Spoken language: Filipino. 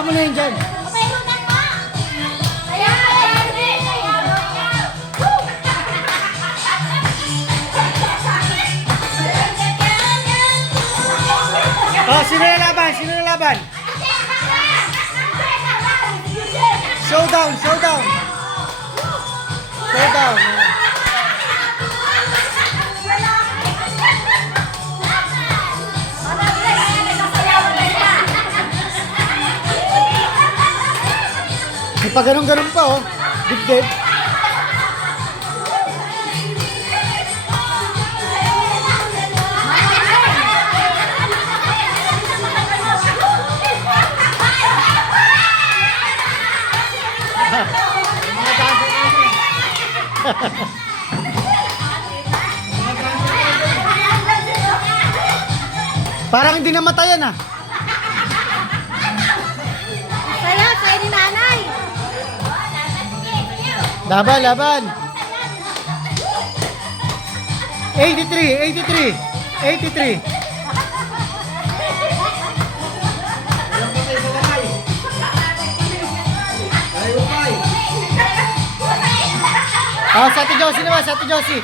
Baka mo na yun dyan. Pairunan mo! Kaya! Oh, sino na laban? Sino na laban? Showdown, showdown. Showdown. May pa ganun-ganun pa oh. Dibdib. Parang hindi namatayan ah. Saya, saya ni nanay. Laban, laban. 83, 83, 83. Ah, sa Ate Josie naman, sa Ate Josie.